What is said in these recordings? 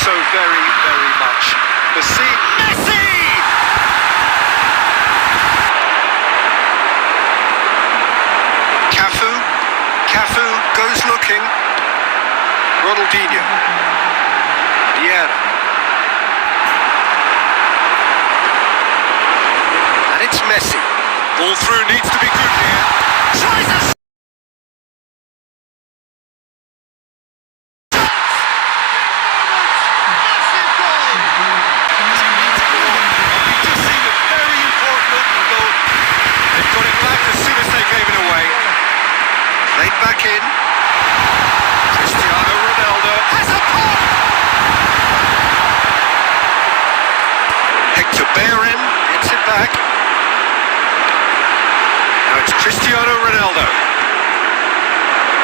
so very, very much. Messi! Cafu goes looking. Ronaldinho. Vieira. And it's Messi. Ball through needs to be good here. Tries a back in. Cristiano Ronaldo has a pop. Hector Bellerin hits it back. Now it's Cristiano Ronaldo.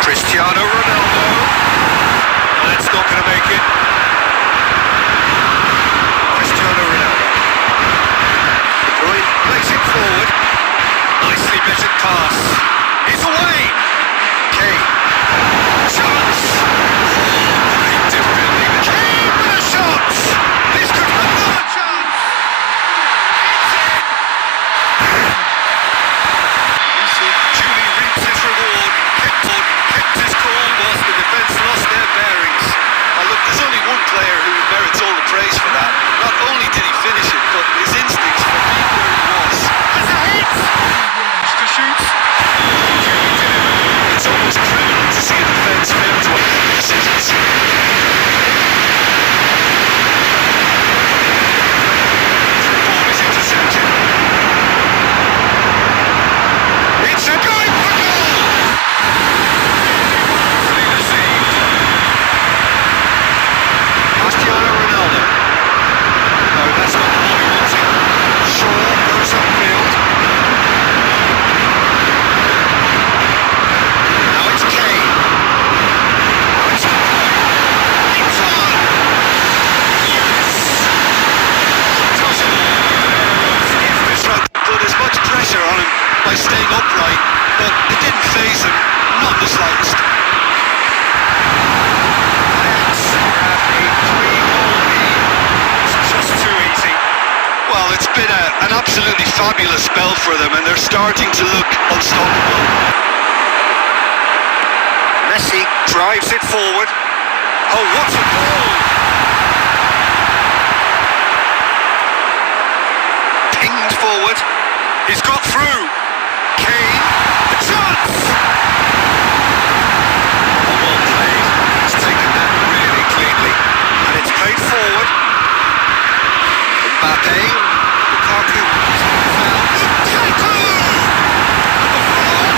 Cristiano Ronaldo. That's not going to make it. Cristiano Ronaldo. De Bruyne plays it forward. Nicely measured pass. He's away. Kane. Chance! Great defending. Kane with a shot! This could be another chance! It's in! Julie reaps his reward. Kept his cool whilst the defence lost their bearings. Now look, there's only one player who merits all the praise for that. Not only did he finish it, but his instincts for being where he was. Has a hit! Just to shoot. It's almost criminal to see a defence fail to make decisions. The ball is intercepted. It's a going for goal! Wonderfully received. Cristiano Ronaldo. No, that's not the ball he wanted. Shaw goes upfield. On him by staying upright, but it didn't faze him, not the slightest. Ajax have a 3-goal lead. It's just too easy. Well, it's been an absolutely fabulous spell for them, and they're starting to look unstoppable. Messi drives it forward. Oh, what a goal! Pinged forward. He's got through. Kane, the chance! Well played. He's taken that really cleanly. And it's played forward. Mbappe. Lukaku. Lukaku! At the floor.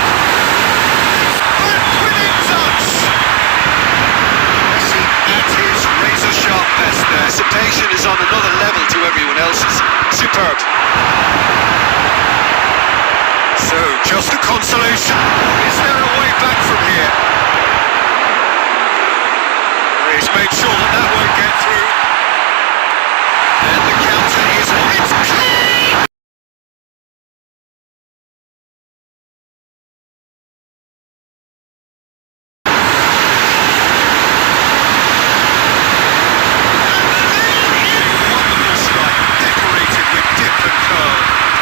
Winning touch! Messi at his razor-sharp best there. Anticipation is on another level to everyone else's. Superb. So, just a consolation. Is there a way back from here? He's made sure that won't get through. And the counter is on. It's clean! Wonderful strike, decorated with dip and curl.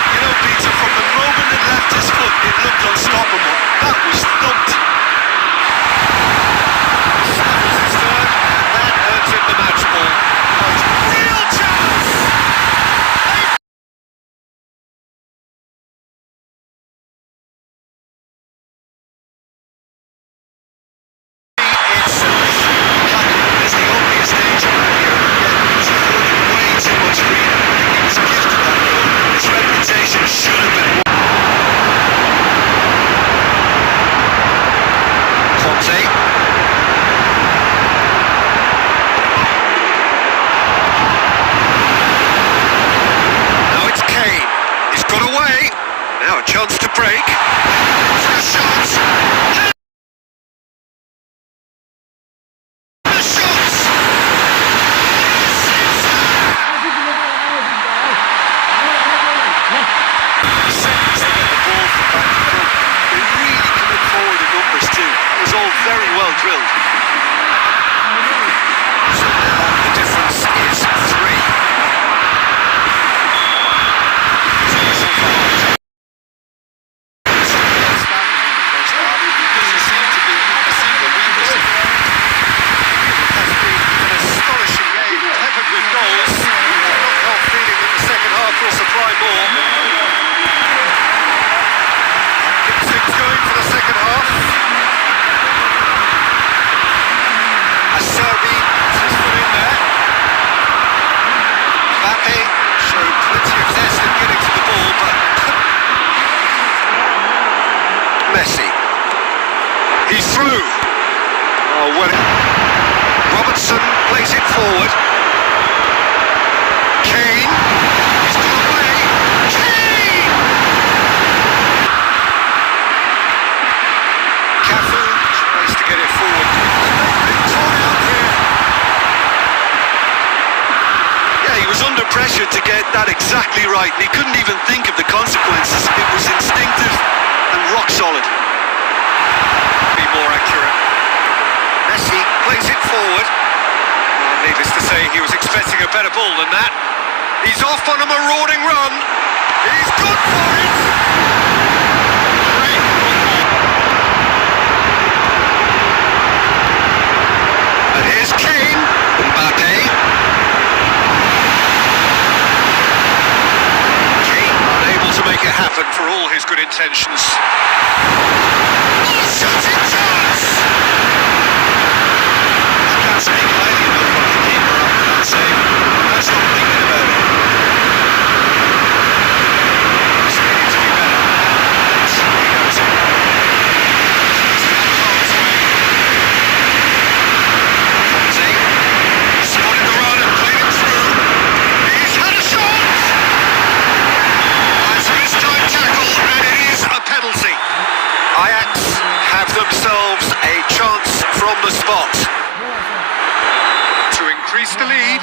You know, Peter, from the moment it left his foot, it looked unstoppable. That was thumped. well. Robertson plays it forward. Kane. He's got away. Kane! Cafu tries to get it forward. Torn out here. Yeah, he was under pressure to get that exactly right. And he couldn't even think of the consequences. It was instinctive and rock solid. Be more accurate. Messi plays it forward. Needless to say, he was expecting a better ball than that. He's off on a marauding run. He's good for it. Great. And here's Kane. Mbappe. Kane unable to make it happen for all his good intentions. Shooting chance! I can't speak highly enough of the keeper after that save. That's not thinking about it. It's needing to be better. That's he knows it. Conte spotted the run and played it through. He's had a shot! That's a mistimed tackle, and it is a penalty. Ajax have themselves a chance from the spot to increase the lead.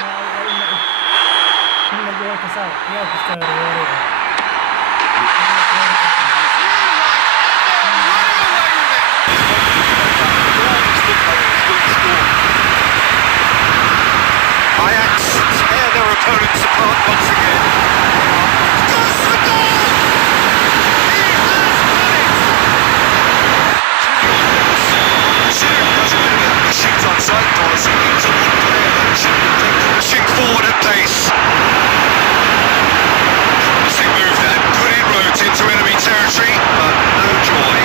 Ajax tear their opponents apart once again. Goes for goal! He has done it! Shoots on side policy means a one player that should be pushing forward at pace. Promising move then, good inroads into enemy territory, but no joy.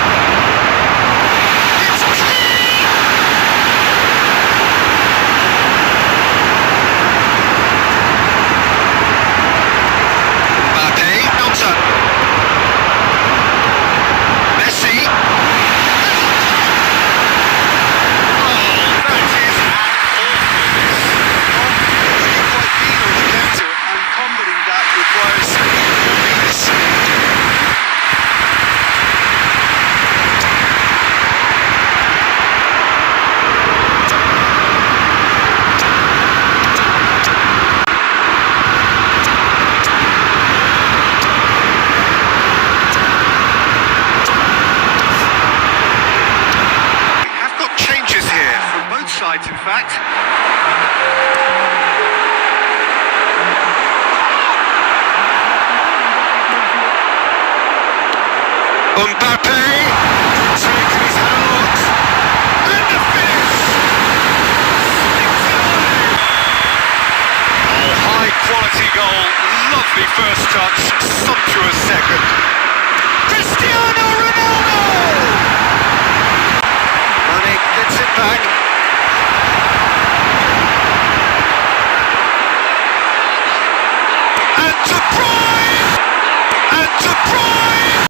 It's Kane! Mbappe, Johnson. Messi. In fact. Mbappe taking his hands and the finish. Oh, high quality goal, lovely first touch, sumptuous second. Cristiano Ronaldo. Mane gets it back. De Bruyne! And De Bruyne!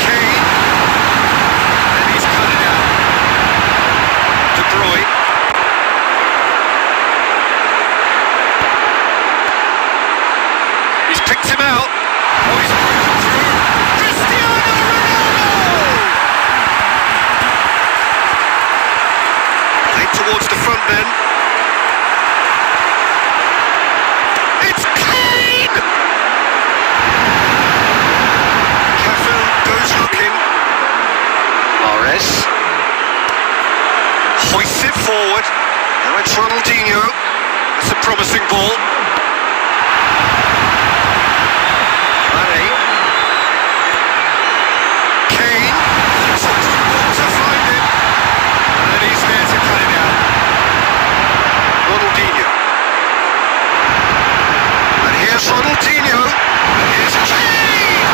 Kane. And he's cut it out. De Bruyne. He's picked him out. Oh, he's broken through. Cristiano Ronaldo! Played towards the front men. It's Kane! Cafu goes looking. Mahrez hoists it forward. Now it's Ronaldinho. That's a promising ball. Ronaldinho, and here's Kane!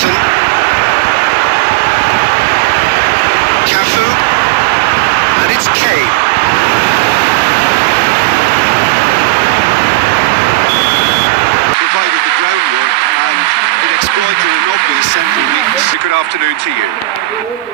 Ederson. Cafu. And it's Kane. Provided the groundwork and it exploited an obvious central weakness. Good afternoon to you.